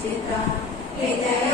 Sita, Hidaya.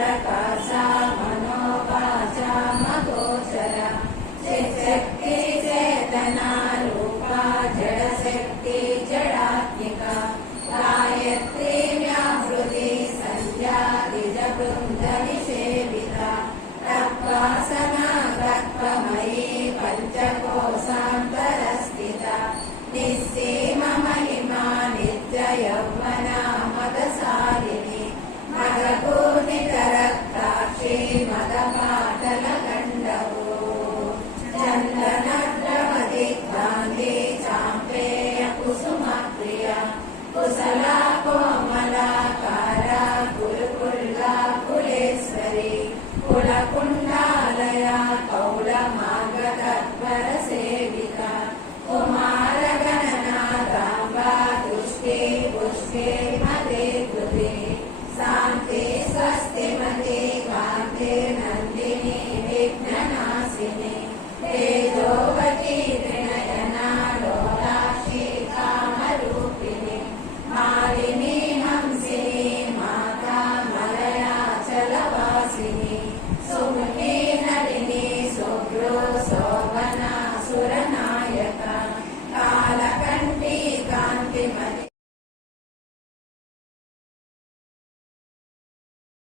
that bad.